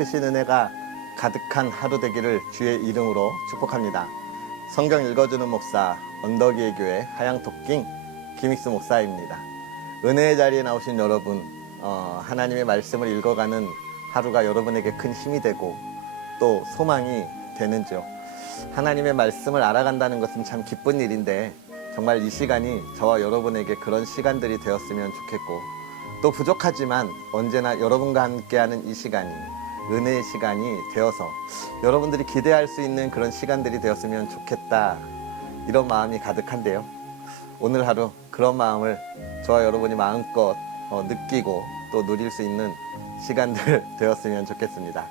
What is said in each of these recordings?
크신 은혜가 가득한 하루 되기를 주의 이름으로 축복합니다. 성경 읽어주는 목사 언덕위의 교회 하양토킹 김익수 목사입니다. 은혜의 자리에 나오신 여러분, 하나님의 말씀을 읽어가는 하루가 여러분에게 큰 힘이 되고 또 소망이 되는지요. 하나님의 말씀을 알아간다는 것은 참 기쁜 일인데 정말 이 시간이 저와 여러분에게 그런 시간들이 되었으면 좋겠고, 또 부족하지만 언제나 여러분과 함께하는 이 시간이 은혜의 시간이 되어서 여러분들이 기대할 수 있는 그런 시간들이 되었으면 좋겠다, 이런 마음이 가득한데요. 오늘 하루 그런 마음을 저와 여러분이 마음껏 느끼고 또 누릴 수 있는 시간들 되었으면 좋겠습니다.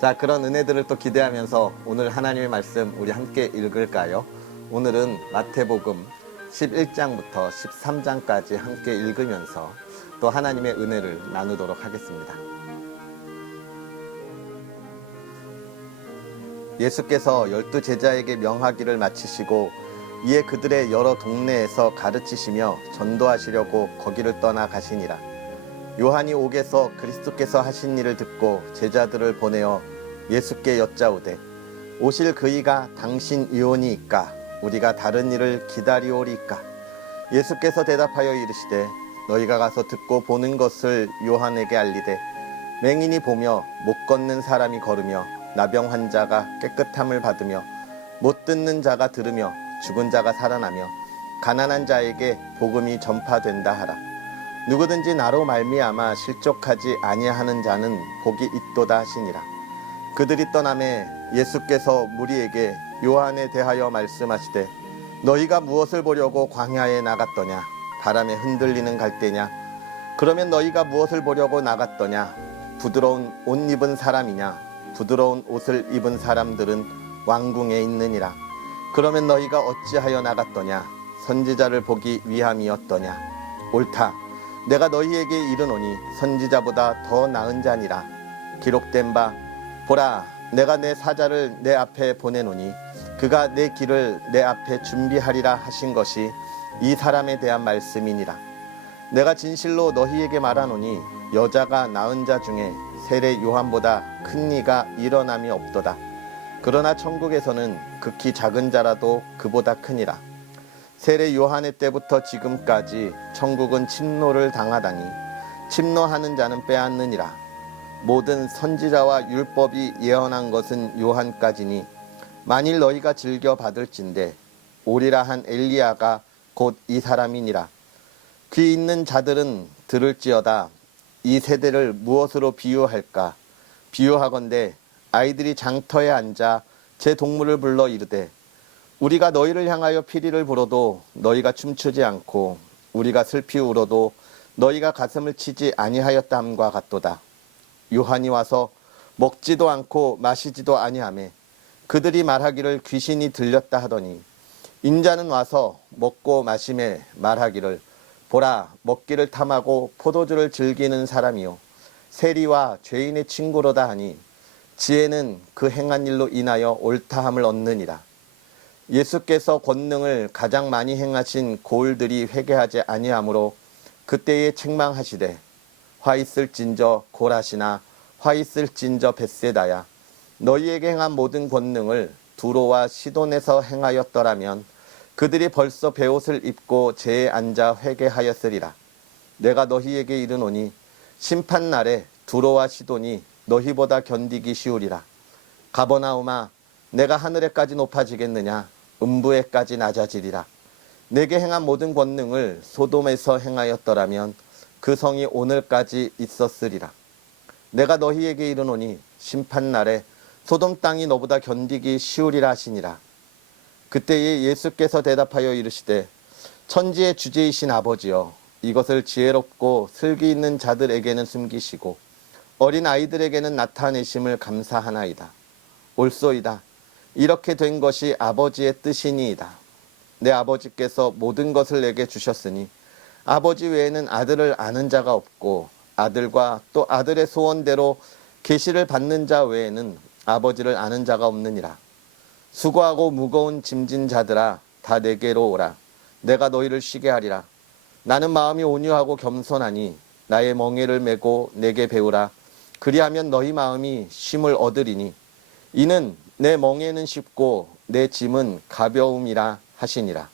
자, 그런 은혜들을 또 기대하면서 오늘 하나님의 말씀 우리 함께 읽을까요? 오늘은 마태복음 11장부터 13장까지 함께 읽으면서 또 하나님의 은혜를 나누도록 하겠습니다. 예수께서 12 제자에게 명하기를 마치시고 이에 그들의 여러 동네에서 가르치시며 전도하시려고 거기를 떠나 가시니라. 요한이 옥에서 그리스도께서 하신 일을 듣고 제자들을 보내어 예수께 여짜오되 오실 그이가 당신이오니이까 우리가 다른 일을 기다리오리이까. 예수께서 대답하여 이르시되 너희가 가서 듣고 보는 것을 요한에게 알리되 맹인이 보며 못 걷는 사람이 걸으며 나병 환자가 깨끗함을 받으며 못 듣는 자가 들으며 죽은 자가 살아나며 가난한 자에게 복음이 전파된다 하라. 누구든지 나로 말미암아 실족하지 아니하는 자는 복이 있도다 하시니라. 그들이 떠나매 예수께서 무리에게 요한에 대하여 말씀하시되 너희가 무엇을 보려고 광야에 나갔더냐? 바람에 흔들리는 갈대냐? 그러면 너희가 무엇을 보려고 나갔더냐? 부드러운 옷 입은 사람이냐? 부드러운 옷을 입은 사람들은 왕궁에 있느니라. 그러면 너희가 어찌하여 나갔더냐? 선지자를 보기 위함이었더냐? 옳다. 내가 너희에게 이르노니 선지자보다 더 나은 자니라. 기록된 바 보라, 내가 내 사자를 내 앞에 보내노니 그가 내 길을 내 앞에 준비하리라 하신 것이 이 사람에 대한 말씀이니라. 내가 진실로 너희에게 말하노니 여자가 낳은 자 중에 세례 요한보다 큰 이가 일어남이 없도다. 그러나 천국에서는 극히 작은 자라도 그보다 크니라. 세례 요한의 때부터 지금까지 천국은 침노를 당하다니 침노하는 자는 빼앗느니라. 모든 선지자와 율법이 예언한 것은 요한까지니 만일 너희가 즐겨 받을진대 오리라 한 엘리야가 곧 이 사람이니라. 귀 있는 자들은 들을지어다. 이 세대를 무엇으로 비유할까? 비유하건대 아이들이 장터에 앉아 제 동물을 불러 이르되 우리가 너희를 향하여 피리를 불어도 너희가 춤추지 않고 우리가 슬피 울어도 너희가 가슴을 치지 아니하였다 함과 같도다. 요한이 와서 먹지도 않고 마시지도 아니하매 그들이 말하기를 귀신이 들렸다 하더니 인자는 와서 먹고 마심에 말하기를 보라, 먹기를 탐하고 포도주를 즐기는 사람이요 세리와 죄인의 친구로다 하니 지혜는 그 행한 일로 인하여 옳다함을 얻느니라. 예수께서 권능을 가장 많이 행하신 고을들이 회개하지 아니하므로 그때에 책망하시되 화 있을진저 고라시나 화 있을진저 벳세다야. 너희에게 행한 모든 권능을 두로와 시돈에서 행하였더라면 그들이 벌써 베옷을 입고 제에 앉아 회개하였으리라. 내가 너희에게 이르노니 심판날에 두로와 시돈이 너희보다 견디기 쉬우리라. 가버나움아, 내가 하늘에까지 높아지겠느냐? 음부에까지 낮아지리라. 내게 행한 모든 권능을 소돔에서 행하였더라면 그 성이 오늘까지 있었으리라. 내가 너희에게 이르노니 심판날에 소돔 땅이 너보다 견디기 쉬우리라 하시니라. 그때에 예수께서 대답하여 이르시되 천지의 주제이신 아버지여, 이것을 지혜롭고 슬기 있는 자들에게는 숨기시고 어린 아이들에게는 나타내심을 감사하나이다. 옳소이다. 이렇게 된 것이 아버지의 뜻이니이다. 내 아버지께서 모든 것을 내게 주셨으니 아버지 외에는 아들을 아는 자가 없고 아들과 또 아들의 소원대로 계시를 받는 자 외에는 아버지를 아는 자가 없느니라. 수고하고 무거운 짐진 자들아, 다 내게로 오라. 내가 너희를 쉬게 하리라. 나는 마음이 온유하고 겸손하니 나의 멍에를 메고 내게 배우라. 그리하면 너희 마음이 쉼을 얻으리니 이는 내 멍에는 쉽고 내 짐은 가벼움이라 하시니라.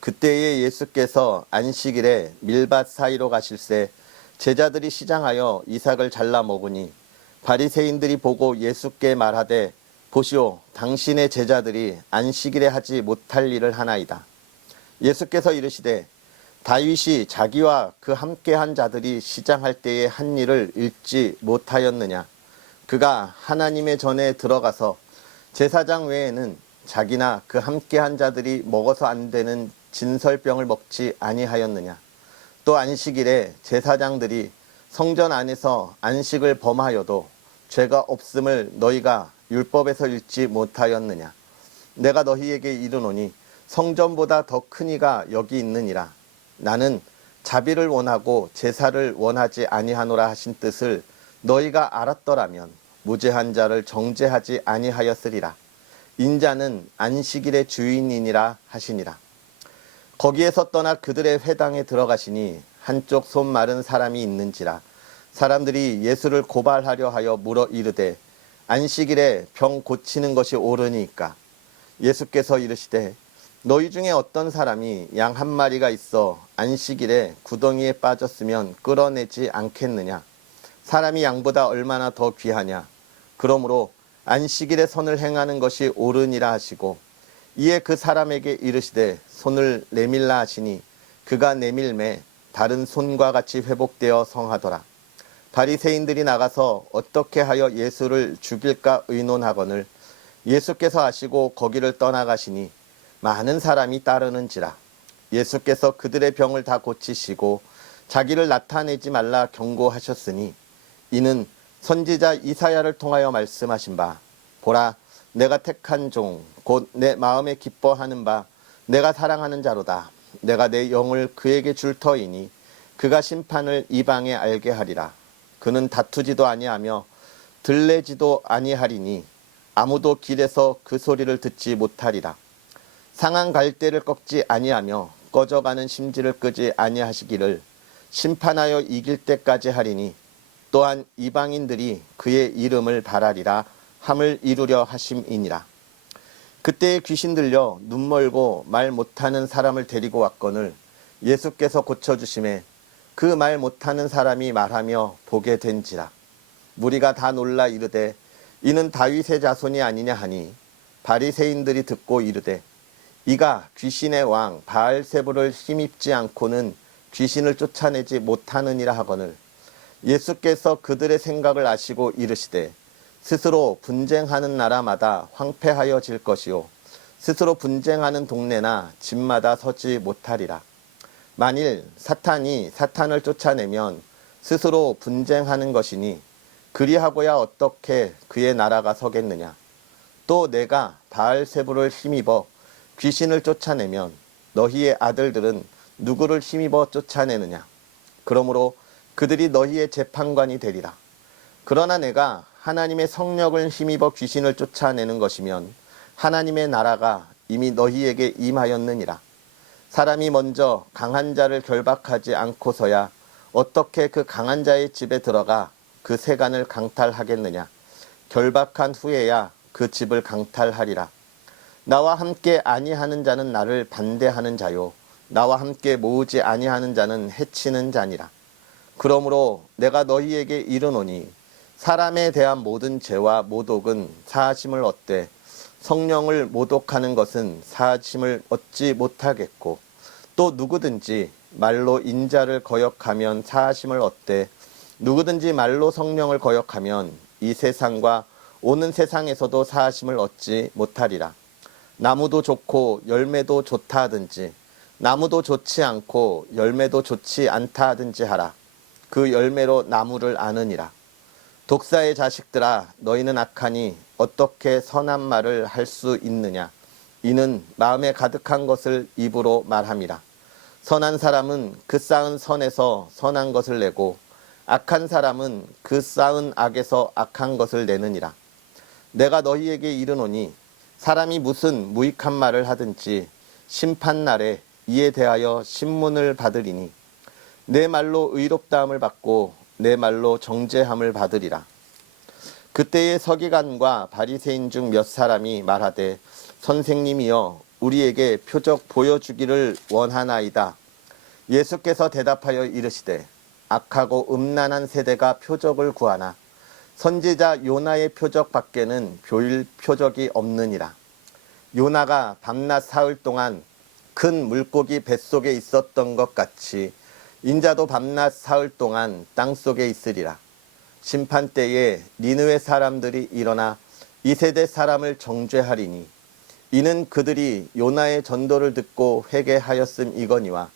그때에 예수께서 안식일에 밀밭 사이로 가실새 제자들이 시장하여 이삭을 잘라 먹으니 바리새인들이 보고 예수께 말하되 보시오 당신의 제자들이 안식일에 하지 못할 일을 하나이다. 예수께서 이르시되 다윗이 자기와 그 함께한 자들이 시장할 때에 한 일을 읽지 못하였느냐. 그가 하나님의 전에 들어가서 제사장 외에는 자기나 그 함께한 자들이 먹어서 안 되는 진설병을 먹지 아니하였느냐. 또 안식일에 제사장들이 성전 안에서 안식을 범하여도 죄가 없음을 너희가 율법에서 읽지 못하였느냐. 내가 너희에게 이르노니 성전보다 더 큰 이가 여기 있느니라. 나는 자비를 원하고 제사를 원하지 아니하노라 하신 뜻을 너희가 알았더라면 무죄한 자를 정죄하지 아니하였으리라. 인자는 안식일의 주인이니라 하시니라. 거기에서 떠나 그들의 회당에 들어가시니 한쪽 손 마른 사람이 있는지라. 사람들이 예수를 고발하려 하여 물어 이르되 안식일에 병 고치는 것이 옳으니까. 예수께서 이르시되 너희 중에 어떤 사람이 양 한 마리가 있어 안식일에 구덩이에 빠졌으면 끌어내지 않겠느냐. 사람이 양보다 얼마나 더 귀하냐. 그러므로 안식일에 선을 행하는 것이 옳으니라 하시고 이에 그 사람에게 이르시되 손을 내밀라 하시니 그가 내밀매 다른 손과 같이 회복되어 성하더라. 바리새인들이 나가서 어떻게 하여 예수를 죽일까 의논하거늘 예수께서 아시고 거기를 떠나가시니 많은 사람이 따르는지라. 예수께서 그들의 병을 다 고치시고 자기를 나타내지 말라 경고하셨으니 이는 선지자 이사야를 통하여 말씀하신 바 보라 내가 택한 종 곧 내 마음에 기뻐하는 바 내가 사랑하는 자로다. 내가 내 영을 그에게 줄 터이니 그가 심판을 이방에 알게 하리라. 그는 다투지도 아니하며 들레지도 아니하리니 아무도 길에서 그 소리를 듣지 못하리라. 상한 갈대를 꺾지 아니하며 꺼져가는 심지를 끄지 아니하시기를 심판하여 이길 때까지 하리니 또한 이방인들이 그의 이름을 바라리라 함을 이루려 하심이니라. 그때에 귀신 들려 눈 멀고 말 못하는 사람을 데리고 왔거늘 예수께서 고쳐주심에 그 말 못하는 사람이 말하며 보게 된지라. 무리가 다 놀라 이르되 이는 다윗의 자손이 아니냐 하니 바리새인들이 듣고 이르되 이가 귀신의 왕 바알세불을 힘입지 않고는 귀신을 쫓아내지 못하느니라 하거늘 예수께서 그들의 생각을 아시고 이르시되 스스로 분쟁하는 나라마다 황폐하여질 것이요 스스로 분쟁하는 동네나 집마다 서지 못하리라. 만일 사탄이 사탄을 쫓아내면 스스로 분쟁하는 것이니 그리하고야 어떻게 그의 나라가 서겠느냐. 또 내가 바알세불을 힘입어 귀신을 쫓아내면 너희의 아들들은 누구를 힘입어 쫓아내느냐. 그러므로 그들이 너희의 재판관이 되리라. 그러나 내가 하나님의 성령을 힘입어 귀신을 쫓아내는 것이면 하나님의 나라가 이미 너희에게 임하였느니라. 사람이 먼저 강한 자를 결박하지 않고서야 어떻게 그 강한 자의 집에 들어가 그 세간을 강탈하겠느냐. 결박한 후에야 그 집을 강탈하리라. 나와 함께 아니하는 자는 나를 반대하는 자요 나와 함께 모으지 아니하는 자는 해치는 자니라. 그러므로 내가 너희에게 이르노니 사람에 대한 모든 죄와 모독은 사하심을 얻되 성령을 모독하는 것은 사하심을 얻지 못하겠고 또 누구든지 말로 인자를 거역하면 사하심을 얻되 누구든지 말로 성령을 거역하면 이 세상과 오는 세상에서도 사하심을 얻지 못하리라. 나무도 좋고 열매도 좋다 하든지 나무도 좋지 않고 열매도 좋지 않다 하든지 하라. 그 열매로 나무를 아느니라. 독사의 자식들아 너희는 악하니 어떻게 선한 말을 할 수 있느냐. 이는 마음에 가득한 것을 입으로 말함이라. 선한 사람은 그 쌓은 선에서 선한 것을 내고 악한 사람은 그 쌓은 악에서 악한 것을 내느니라. 내가 너희에게 이르노니 사람이 무슨 무익한 말을 하든지 심판날에 이에 대하여 신문을 받으리니 내 말로 의롭다함을 받고 내 말로 정죄함을 받으리라. 그때의 서기관과 바리새인 중 몇 사람이 말하되 선생님이여 우리에게 표적 보여주기를 원하나이다. 예수께서 대답하여 이르시되 악하고 음란한 세대가 표적을 구하나 선지자 요나의 표적 밖에는 보일 표적이 없느니라. 요나가 밤낮 사흘 동안 큰 물고기 뱃속에 있었던 것 같이 인자도 밤낮 사흘 동안 땅속에 있으리라. 심판 때에 니느웨 사람들이 일어나 이 세대 사람을 정죄하리니 이는 그들이 요나의 전도를 듣고 회개하였음이거니와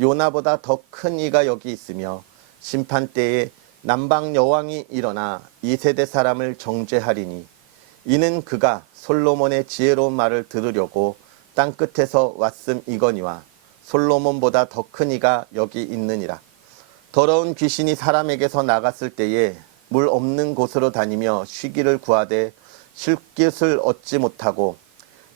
요나보다 더 큰 이가 여기 있으며 심판 때에 남방 여왕이 일어나 이 세대 사람을 정죄하리니 이는 그가 솔로몬의 지혜로운 말을 들으려고 땅 끝에서 왔음이거니와 솔로몬보다 더 큰 이가 여기 있느니라. 더러운 귀신이 사람에게서 나갔을 때에 물 없는 곳으로 다니며 쉬기를 구하되 쉴 곳을 얻지 못하고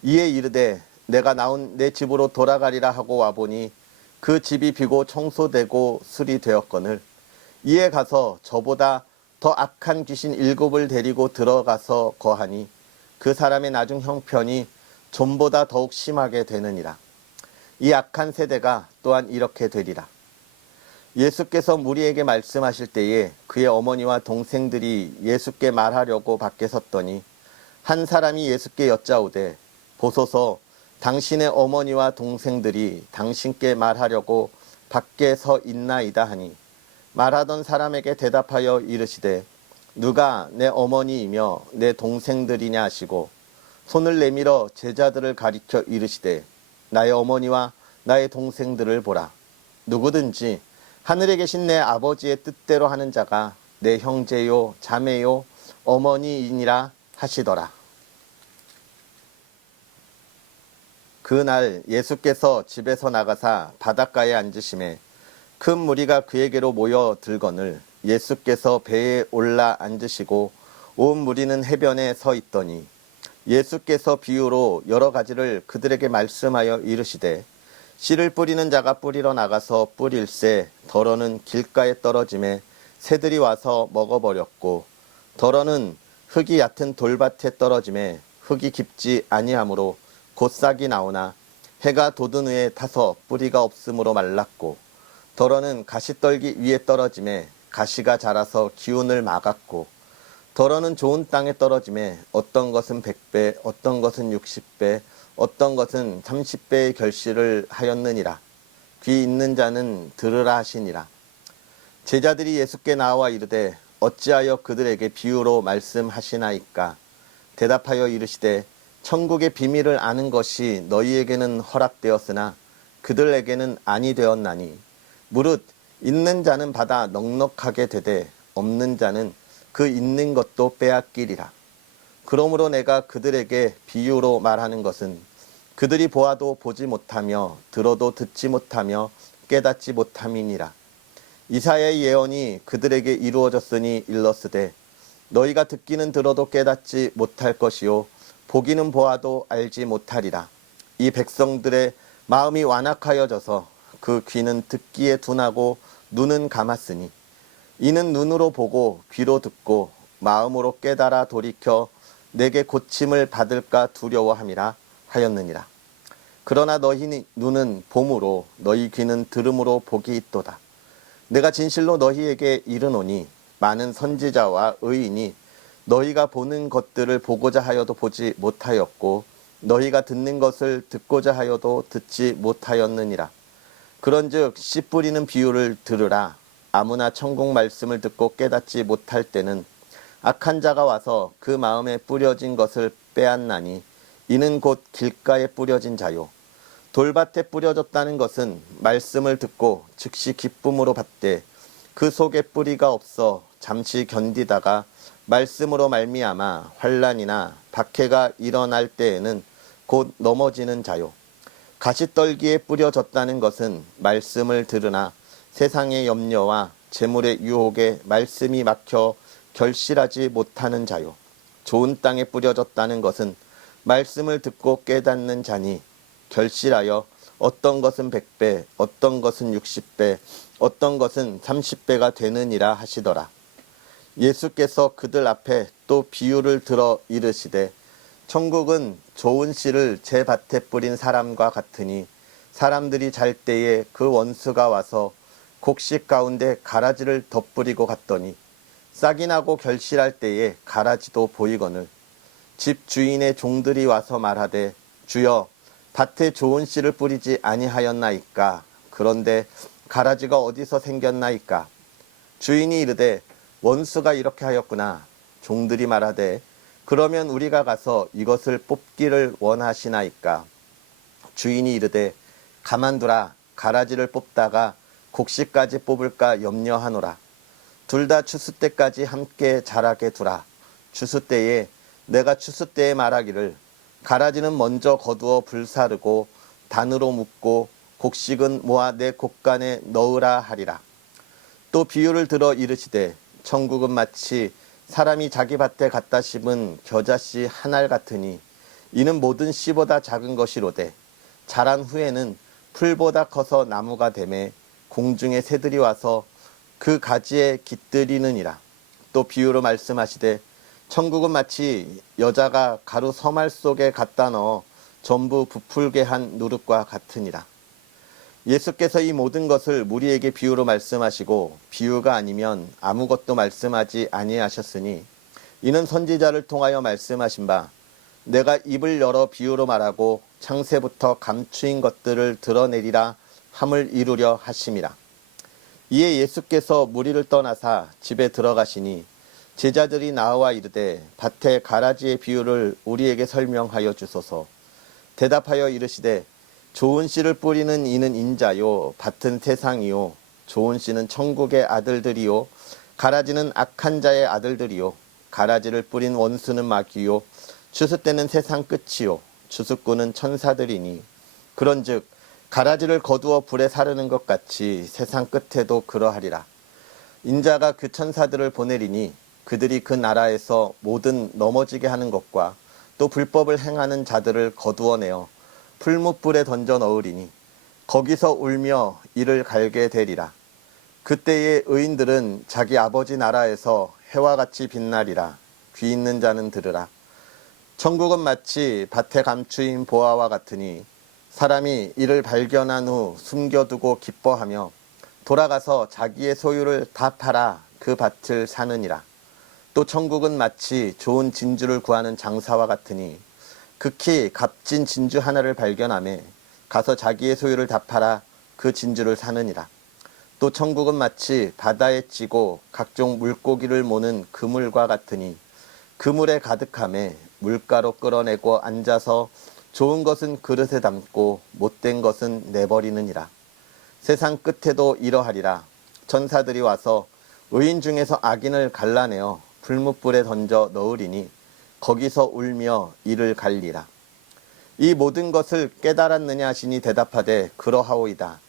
이에 이르되 내가 나온 내 집으로 돌아가리라 하고 와보니 그 집이 비고 청소되고 수리되었거늘 이에 가서 저보다 더 악한 귀신 7을 데리고 들어가서 거하니 그 사람의 나중 형편이 전보다 더욱 심하게 되느니라. 이 악한 세대가 또한 이렇게 되리라. 예수께서 무리에게 말씀하실 때에 그의 어머니와 동생들이 예수께 말하려고 밖에 섰더니 한 사람이 예수께 여짜오되 보소서 당신의 어머니와 동생들이 당신께 말하려고 밖에 서 있나이다 하니 말하던 사람에게 대답하여 이르시되 누가 내 어머니이며 내 동생들이냐 하시고 손을 내밀어 제자들을 가리켜 이르시되 나의 어머니와 나의 동생들을 보라. 누구든지 하늘에 계신 내 아버지의 뜻대로 하는 자가 내 형제요 자매요 어머니이니라 하시더라. 그날 예수께서 집에서 나가사 바닷가에 앉으심에 큰 무리가 그에게로 모여 들거늘 예수께서 배에 올라 앉으시고 온 무리는 해변에 서 있더니 예수께서 비유로 여러 가지를 그들에게 말씀하여 이르시되 씨를 뿌리는 자가 뿌리러 나가서 뿌릴새 덜어는 길가에 떨어짐에 새들이 와서 먹어버렸고 덜어는 흙이 얕은 돌밭에 떨어짐에 흙이 깊지 아니하므로 곧 싹이 나오나 해가 돋은 후에 타서 뿌리가 없으므로 말랐고 덜어는 가시떨기 위에 떨어짐에 가시가 자라서 기운을 막았고 덜어는 좋은 땅에 떨어짐에 어떤 것은 100배 어떤 것은 60배 어떤 것은 30배의 결실을 하였느니라. 귀 있는 자는 들으라 하시니라. 제자들이 예수께 나와 이르되 어찌하여 그들에게 비유로 말씀하시나이까. 대답하여 이르시되 천국의 비밀을 아는 것이 너희에게는 허락되었으나 그들에게는 아니 되었나니 무릇 있는 자는 받아 넉넉하게 되되 없는 자는 그 있는 것도 빼앗기리라. 그러므로 내가 그들에게 비유로 말하는 것은 그들이 보아도 보지 못하며 들어도 듣지 못하며 깨닫지 못함이니라. 이사야의 예언이 그들에게 이루어졌으니 일렀으되 너희가 듣기는 들어도 깨닫지 못할 것이요 보기는 보아도 알지 못하리라. 이 백성들의 마음이 완악하여져서 그 귀는 듣기에 둔하고 눈은 감았으니 이는 눈으로 보고 귀로 듣고 마음으로 깨달아 돌이켜 내게 고침을 받을까 두려워함이라 하였느니라. 그러나 너희 눈은 봄으로 너희 귀는 들음으로 복이 있도다. 내가 진실로 너희에게 이르노니 많은 선지자와 의인이 너희가 보는 것들을 보고자 하여도 보지 못하였고 너희가 듣는 것을 듣고자 하여도 듣지 못하였느니라. 그런즉 씨 뿌리는 비유를 들으라. 아무나 천국 말씀을 듣고 깨닫지 못할 때는 악한 자가 와서 그 마음에 뿌려진 것을 빼앗나니 이는 곧 길가에 뿌려진 자요. 돌밭에 뿌려졌다는 것은 말씀을 듣고 즉시 기쁨으로 받되 그 속에 뿌리가 없어 잠시 견디다가 말씀으로 말미암아 환난이나 박해가 일어날 때에는 곧 넘어지는 자요. 가시떨기에 뿌려졌다는 것은 말씀을 들으나 세상의 염려와 재물의 유혹에 말씀이 막혀 결실하지 못하는 자요. 좋은 땅에 뿌려졌다는 것은 말씀을 듣고 깨닫는 자니 결실하여 어떤 것은 100배, 어떤 것은 60배, 어떤 것은 30배가 되느니라 하시더라. 예수께서 그들 앞에 또 비유를 들어 이르시되 천국은 좋은 씨를 제 밭에 뿌린 사람과 같으니 사람들이 잘 때에 그 원수가 와서 곡식 가운데 가라지를 덧뿌리고 갔더니 싹이 나고 결실할 때에 가라지도 보이거늘 집 주인의 종들이 와서 말하되 주여 밭에 좋은 씨를 뿌리지 아니하였나이까. 그런데 가라지가 어디서 생겼나이까. 주인이 이르되 원수가 이렇게 하였구나. 종들이 말하되 그러면 우리가 가서 이것을 뽑기를 원하시나이까. 주인이 이르되 가만두라. 가라지를 뽑다가 곡식까지 뽑을까 염려하노라. 둘 다 추수 때까지 함께 자라게 두라. 추수 때에 내가 추수 때에 말하기를 가라지는 먼저 거두어 불사르고 단으로 묶고 곡식은 모아 내 곡간에 넣으라 하리라. 또 비유를 들어 이르시되 천국은 마치 사람이 자기 밭에 갖다 심은 겨자씨 한 알 같으니 이는 모든 씨보다 작은 것이로되 자란 후에는 풀보다 커서 나무가 되매 공중의 새들이 와서 그 가지에 깃들이느니라. 또 비유로 말씀하시되 천국은 마치 여자가 가루 서말 속에 갖다 넣어 전부 부풀게 한 누룩과 같으니라. 예수께서 이 모든 것을 무리에게 비유로 말씀하시고 비유가 아니면 아무것도 말씀하지 아니하셨으니 이는 선지자를 통하여 말씀하신 바 내가 입을 열어 비유로 말하고 창세부터 감추인 것들을 드러내리라 함을 이루려 하심이라. 이에 예수께서 무리를 떠나사 집에 들어가시니 제자들이 나와 이르되 밭에 가라지의 비유를 우리에게 설명하여 주소서. 대답하여 이르시되 좋은 씨를 뿌리는 이는 인자요 밭은 세상이요 좋은 씨는 천국의 아들들이요 가라지는 악한 자의 아들들이요 가라지를 뿌린 원수는 마귀요 추수 때는 세상 끝이요 추수꾼은 천사들이니 그런즉 가라지를 거두어 불에 사르는 것 같이 세상 끝에도 그러하리라. 인자가 그 천사들을 보내리니 그들이 그 나라에서 모든 넘어지게 하는 것과 또 불법을 행하는 자들을 거두어내어 풀무불에 던져 넣으리니 거기서 울며 이를 갈게 되리라. 그때의 의인들은 자기 아버지 나라에서 해와 같이 빛나리라. 귀 있는 자는 들으라. 천국은 마치 밭에 감추인 보화와 같으니 사람이 이를 발견한 후 숨겨두고 기뻐하며 돌아가서 자기의 소유를 다 팔아 그 밭을 사느니라. 또 천국은 마치 좋은 진주를 구하는 장사와 같으니 극히 값진 진주 하나를 발견하매 가서 자기의 소유를 다 팔아 그 진주를 사느니라. 또 천국은 마치 바다에 찌고 각종 물고기를 모는 그물과 같으니 그물에 가득하매 물가로 끌어내고 앉아서 좋은 것은 그릇에 담고 못된 것은 내버리느니라. 세상 끝에도 이러하리라. 천사들이 와서 의인 중에서 악인을 갈라내어 불뭇불에 던져 넣으리니 거기서 울며 이를 갈리라. 이 모든 것을 깨달았느냐 하시니 대답하되 그러하오이다.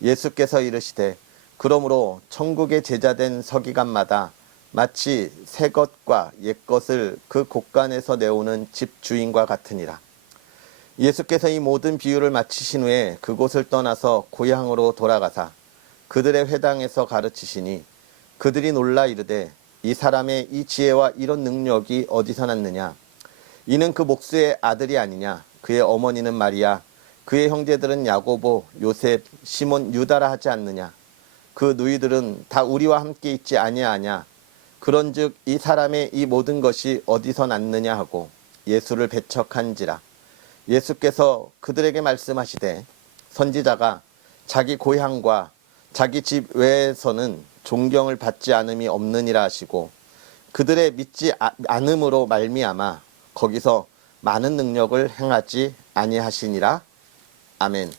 예수께서 이르시되 그러므로 천국의 제자된 서기관마다 마치 새 것과 옛 것을 그 곳간에서 내오는 집 주인과 같으니라. 예수께서 이 모든 비유를 마치신 후에 그곳을 떠나서 고향으로 돌아가사 그들의 회당에서 가르치시니 그들이 놀라 이르되 이 사람의 이 지혜와 이런 능력이 어디서 났느냐? 이는 그 목수의 아들이 아니냐? 그의 어머니는 마리아, 그의 형제들은 야고보, 요셉, 시몬, 유다라 하지 않느냐? 그 누이들은 다 우리와 함께 있지 아니하냐? 그런즉 이 사람의 이 모든 것이 어디서 났느냐 하고 예수를 배척한지라. 예수께서 그들에게 말씀하시되 선지자가 자기 고향과 자기 집 외에서는 존경을 받지 않음이 없느니라 하시고 그들의 믿지 않음으로 말미암아 거기서 많은 능력을 행하지 아니하시니라. 아멘.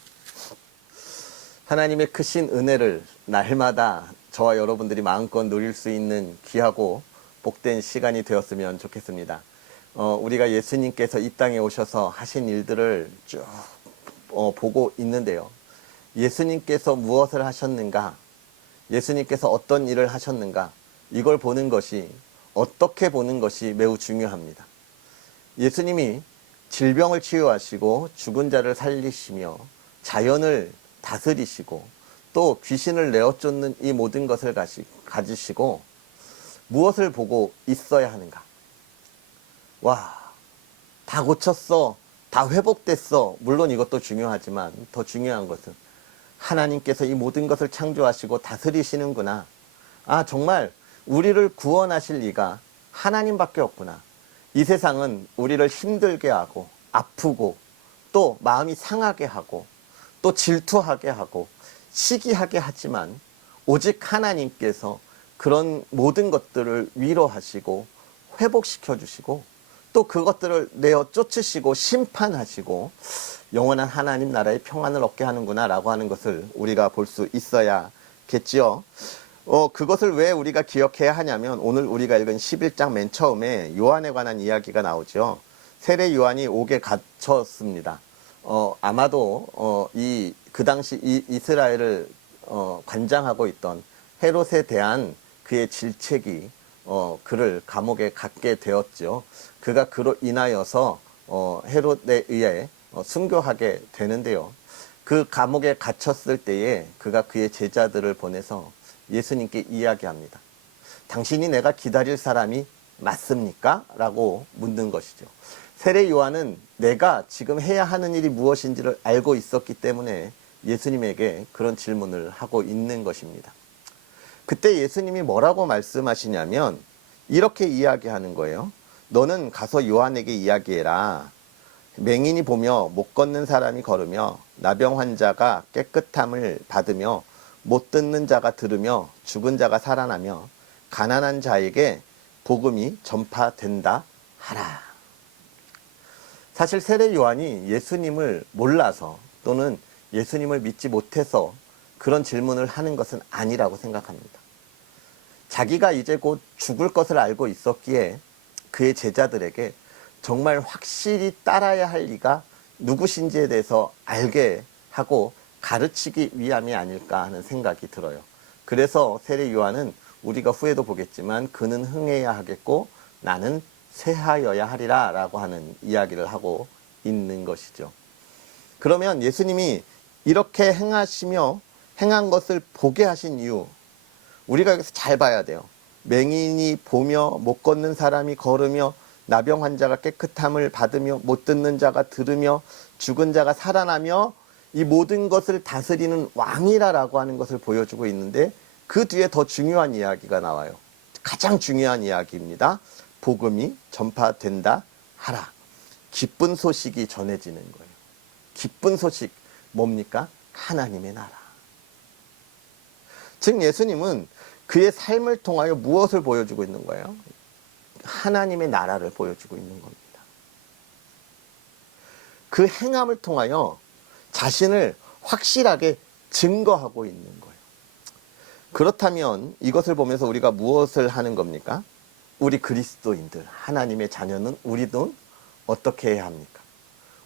하나님의 크신 은혜를 날마다 저와 여러분들이 마음껏 누릴 수 있는 귀하고 복된 시간이 되었으면 좋겠습니다. 우리가 예수님께서 이 땅에 오셔서 하신 일들을 쭉 보고 있는데요. 예수님께서 무엇을 하셨는가? 예수님께서 어떤 일을 하셨는가? 이걸 보는 것이, 어떻게 보는 것이 매우 중요합니다. 예수님이 질병을 치유하시고 죽은 자를 살리시며 자연을 다스리시고 또 귀신을 내어쫓는 이 모든 것을 가지시고 무엇을 보고 있어야 하는가? 와, 다 고쳤어. 다 회복됐어. 물론 이것도 중요하지만 더 중요한 것은 하나님께서 이 모든 것을 창조하시고 다스리시는구나. 아, 정말 우리를 구원하실 리가 하나님밖에 없구나. 이 세상은 우리를 힘들게 하고 아프고 또 마음이 상하게 하고 또 질투하게 하고 시기하게 하지만 오직 하나님께서 그런 모든 것들을 위로하시고 회복시켜 주시고 또 그것들을 내어 쫓으시고 심판하시고 영원한 하나님 나라의 평안을 얻게 하는구나 라고 하는 것을 우리가 볼 수 있어야겠지요. 그것을 왜 우리가 기억해야 하냐면 오늘 우리가 읽은 11장 맨 처음에 요한에 관한 이야기가 나오죠. 세례 요한이 옥에 갇혔습니다. 아마도 그 당시 이스라엘을 관장하고 있던 헤롯에 대한 그의 질책이 그를 감옥에 갇게 되었죠. 그가 그로 인하여서 헤롯에 의해 순교하게 되는데요. 그 감옥에 갇혔을 때에 그가 그의 제자들을 보내서 예수님께 이야기합니다. 당신이 내가 기다릴 사람이 맞습니까? 라고 묻는 것이죠. 세례 요한은 내가 지금 해야 하는 일이 무엇인지를 알고 있었기 때문에 예수님에게 그런 질문을 하고 있는 것입니다. 그때 예수님이 뭐라고 말씀하시냐면 이렇게 이야기하는 거예요. 너는 가서 요한에게 이야기해라. 맹인이 보며 못 걷는 사람이 걸으며 나병 환자가 깨끗함을 받으며 못 듣는 자가 들으며 죽은 자가 살아나며 가난한 자에게 복음이 전파된다 하라. 사실 세례 요한이 예수님을 몰라서 또는 예수님을 믿지 못해서 그런 질문을 하는 것은 아니라고 생각합니다. 자기가 이제 곧 죽을 것을 알고 있었기에 그의 제자들에게 정말 확실히 따라야 할 이가 누구신지에 대해서 알게 하고 가르치기 위함이 아닐까 하는 생각이 들어요. 그래서 세례 요한은 우리가 후에도 보겠지만 그는 흥해야 하겠고 나는 쇠하여야 하리라 라고 하는 이야기를 하고 있는 것이죠. 그러면 예수님이 이렇게 행한 것을 보게 하신 이유, 우리가 여기서 잘 봐야 돼요. 맹인이 보며 못 걷는 사람이 걸으며 나병 환자가 깨끗함을 받으며 못 듣는 자가 들으며 죽은 자가 살아나며 이 모든 것을 다스리는 왕이라고 하는 것을 보여주고 있는데 그 뒤에 더 중요한 이야기가 나와요. 가장 중요한 이야기입니다. 복음이 전파된다 하라. 기쁜 소식이 전해지는 거예요. 기쁜 소식 뭡니까? 하나님의 나라. 즉 예수님은 그의 삶을 통하여 무엇을 보여주고 있는 거예요? 하나님의 나라를 보여주고 있는 겁니다. 그 행함을 통하여 자신을 확실하게 증거하고 있는 거예요. 그렇다면 이것을 보면서 우리가 무엇을 하는 겁니까? 우리 그리스도인들, 하나님의 자녀는 우리도 어떻게 해야 합니까?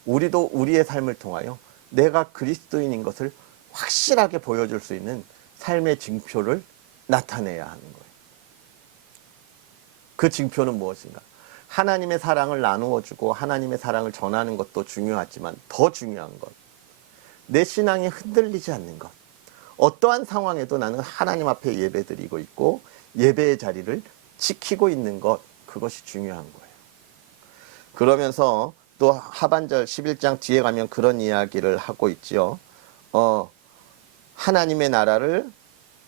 우리도 우리의 삶을 통하여 내가 그리스도인인 것을 확실하게 보여줄 수 있는 삶의 징표를 나타내야 하는 거예요. 그 징표는 무엇인가? 하나님의 사랑을 나누어주고 하나님의 사랑을 전하는 것도 중요하지만 더 중요한 것, 내 신앙이 흔들리지 않는 것. 어떠한 상황에도 나는 하나님 앞에 예배드리고 있고 예배의 자리를 지키고 있는 것, 그것이 중요한 거예요. 그러면서 또 하반절 11장 뒤에 가면 그런 이야기를 하고 있죠. 하나님의 나라를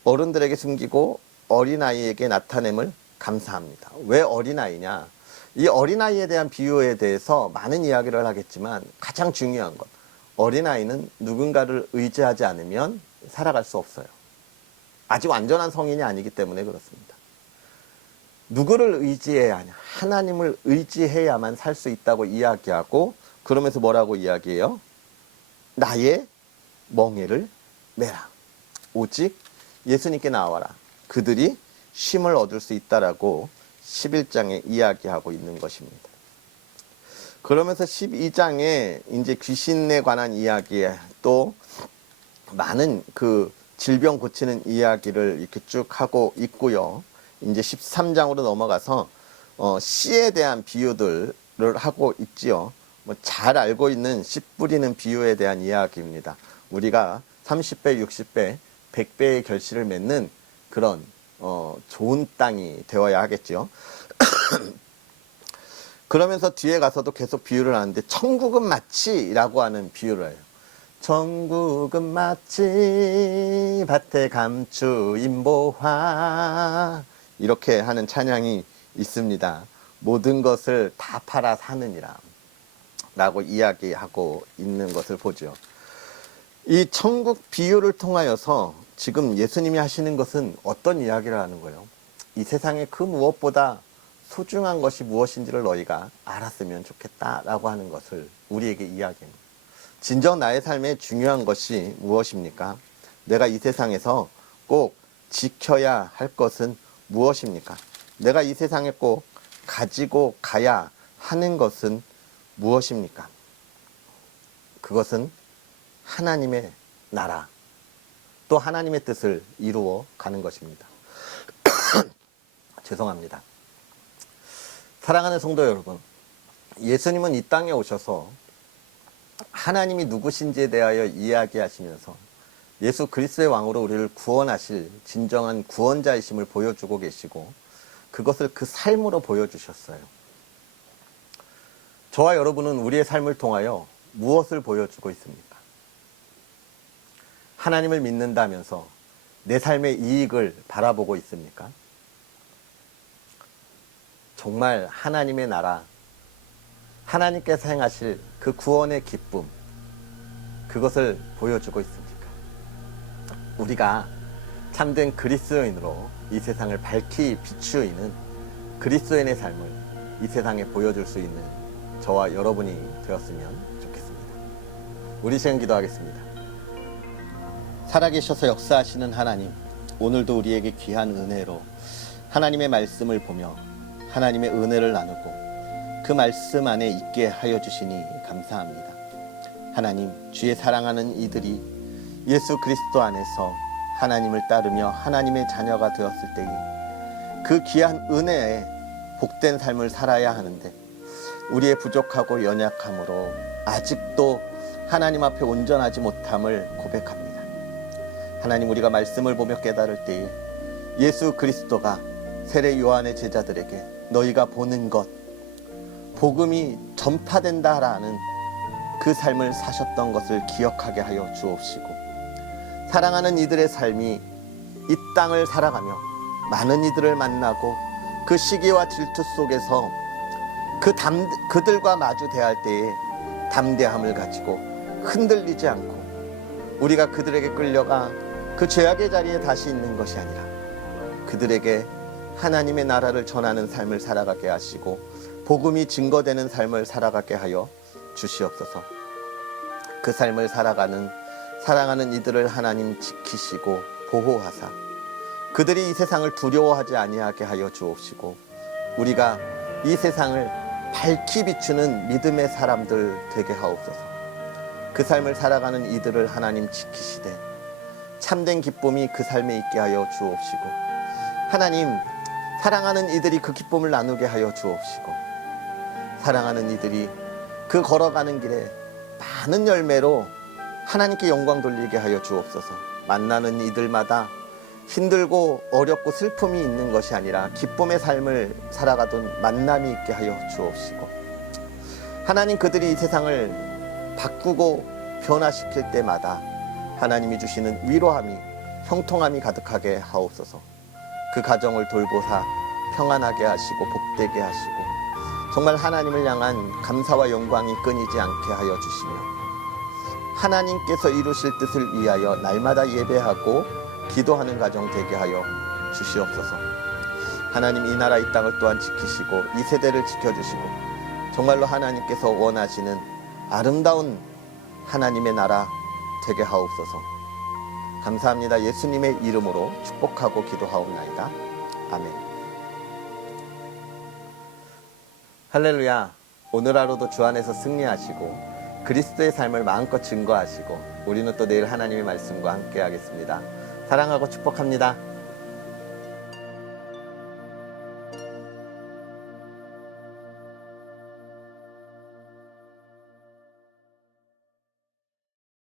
어른들에게 숨기고 어린아이에게 나타냄을 감사합니다. 왜 어린아이냐? 이 어린아이에 대한 비유에 대해서 많은 이야기를 하겠지만 가장 중요한 것, 어린아이는 누군가를 의지하지 않으면 살아갈 수 없어요. 아직 완전한 성인이 아니기 때문에 그렇습니다. 누구를 의지해야 하냐? 하나님을 의지해야만 살 수 있다고 이야기하고 그러면서 뭐라고 이야기해요? 나의 멍에를 메라. 오직 예수님께 나와라. 그들이 쉼을 얻을 수 있다라고 11장에 이야기하고 있는 것입니다. 그러면서 12장에 이제 귀신에 관한 이야기에 또 많은 그 질병 고치는 이야기를 이렇게 쭉 하고 있고요. 이제 13장으로 넘어가서 씨에 대한 비유들을 하고 있지요. 잘 알고 있는 씨 뿌리는 비유에 대한 이야기입니다. 우리가 30배, 60배, 100배의 결실을 맺는 그런 좋은 땅이 되어야 하겠죠. 그러면서 뒤에 가서도 계속 비유를 하는데 천국은 마치라고 하는 비유를 해요. 천국은 마치 밭에 감추 인보화, 이렇게 하는 찬양이 있습니다. 모든 것을 다 팔아 사느니라 라고 이야기하고 있는 것을 보죠. 이 천국 비유를 통하여서 지금 예수님이 하시는 것은 어떤 이야기를 하는 거예요? 이 세상에 그 무엇보다 소중한 것이 무엇인지를 너희가 알았으면 좋겠다라고 하는 것을 우리에게 이야기합니다. 진정 나의 삶에 중요한 것이 무엇입니까? 내가 이 세상에서 꼭 지켜야 할 것은 무엇입니까? 내가 이 세상에 꼭 가지고 가야 하는 것은 무엇입니까? 그것은 하나님의 나라, 또 하나님의 뜻을 이루어 가는 것입니다. 죄송합니다. 사랑하는 성도 여러분, 예수님은 이 땅에 오셔서 하나님이 누구신지에 대하여 이야기하시면서 예수 그리스도의 왕으로 우리를 구원하실 진정한 구원자이심을 보여주고 계시고 그것을 그 삶으로 보여주셨어요. 저와 여러분은 우리의 삶을 통하여 무엇을 보여주고 있습니까? 하나님을 믿는다면서 내 삶의 이익을 바라보고 있습니까? 정말 하나님의 나라, 하나님께서 행하실 그 구원의 기쁨, 그것을 보여주고 있습니까? 우리가 참된 그리스도인으로 이 세상을 밝히 비추이는 그리스도인의 삶을 이 세상에 보여줄 수 있는 저와 여러분이 되었으면 좋겠습니다. 우리 시간 기도하겠습니다. 살아계셔서 역사하시는 하나님, 오늘도 우리에게 귀한 은혜로 하나님의 말씀을 보며 하나님의 은혜를 나누고 그 말씀 안에 있게 하여 주시니 감사합니다. 하나님, 주의 사랑하는 이들이 예수 그리스도 안에서 하나님을 따르며 하나님의 자녀가 되었을 때에 그 귀한 은혜에 복된 삶을 살아야 하는데 우리의 부족하고 연약함으로 아직도 하나님 앞에 온전하지 못함을 고백합니다. 하나님, 우리가 말씀을 보며 깨달을 때에 예수 그리스도가 세례 요한의 제자들에게 너희가 보는 것, 복음이 전파된다라는 그 삶을 사셨던 것을 기억하게 하여 주옵시고, 사랑하는 이들의 삶이 이 땅을 살아가며 많은 이들을 만나고 그 시기와 질투 속에서 그들과 마주 대할 때에 담대함을 가지고 흔들리지 않고 우리가 그들에게 끌려가 그 죄악의 자리에 다시 있는 것이 아니라 그들에게 하나님의 나라를 전하는 삶을 살아가게 하시고 복음이 증거되는 삶을 살아가게 하여 주시옵소서. 그 삶을 살아가는 사랑하는 이들을 하나님 지키시고 보호하사 그들이 이 세상을 두려워하지 아니하게 하여 주옵시고 우리가 이 세상을 밝히 비추는 믿음의 사람들 되게 하옵소서. 그 삶을 살아가는 이들을 하나님 지키시되 참된 기쁨이 그 삶에 있게 하여 주옵시고 하나님, 사랑하는 이들이 그 기쁨을 나누게 하여 주옵시고 사랑하는 이들이 그 걸어가는 길에 많은 열매로 하나님께 영광 돌리게 하여 주옵소서. 만나는 이들마다 힘들고 어렵고 슬픔이 있는 것이 아니라 기쁨의 삶을 살아가던 만남이 있게 하여 주옵시고 하나님, 그들이 이 세상을 바꾸고 변화시킬 때마다 하나님이 주시는 위로함이 형통함이 가득하게 하옵소서. 그 가정을 돌보사 평안하게 하시고 복되게 하시고 정말 하나님을 향한 감사와 영광이 끊이지 않게 하여 주시며 하나님께서 이루실 뜻을 위하여 날마다 예배하고 기도하는 가정 되게 하여 주시옵소서. 하나님, 이 나라 이 땅을 또한 지키시고 이 세대를 지켜주시고 정말로 하나님께서 원하시는 아름다운 하나님의 나라 되게 하옵소서. 감사합니다. 예수님의 이름으로 축복하고 기도하옵나이다. 아멘. 할렐루야. 오늘 하루도 주 안에서 승리하시고 그리스도의 삶을 마음껏 증거하시고 우리는 또 내일 하나님의 말씀과 함께 하겠습니다. 사랑하고 축복합니다.